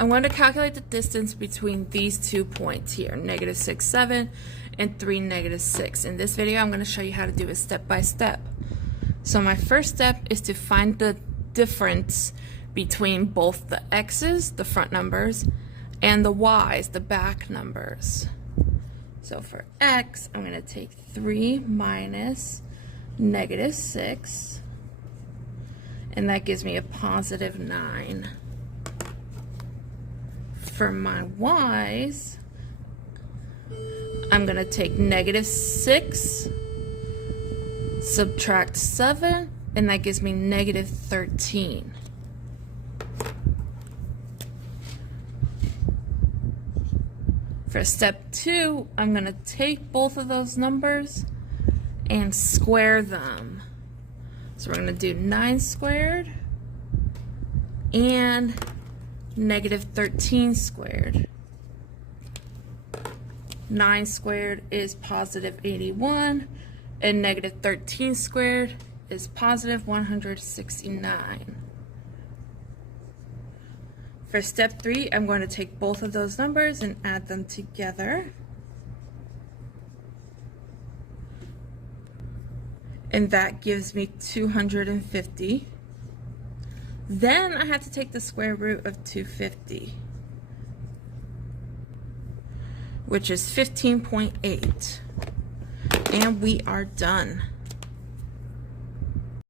I'm going to calculate the distance between these 2 points here, -6, 7, and 3, -6. In this video, I'm going to show you how to do it step by step. So my first step is to find the difference between both the x's, the front numbers, and the y's, the back numbers. So for x, I'm going to take 3 minus -6, and that gives me a +9. For my y's, I'm going to take -6, subtract 7, and that gives me -13. For step 2, I'm going to take both of those numbers and square them. So we're going to do 9 squared and -13 squared. 9 squared is +81, and -13 squared is +169. For step 3, I'm going to take both of those numbers and add them together. And that gives me 250. Then I have to take the square root of 250, which is 15.8. And we are done.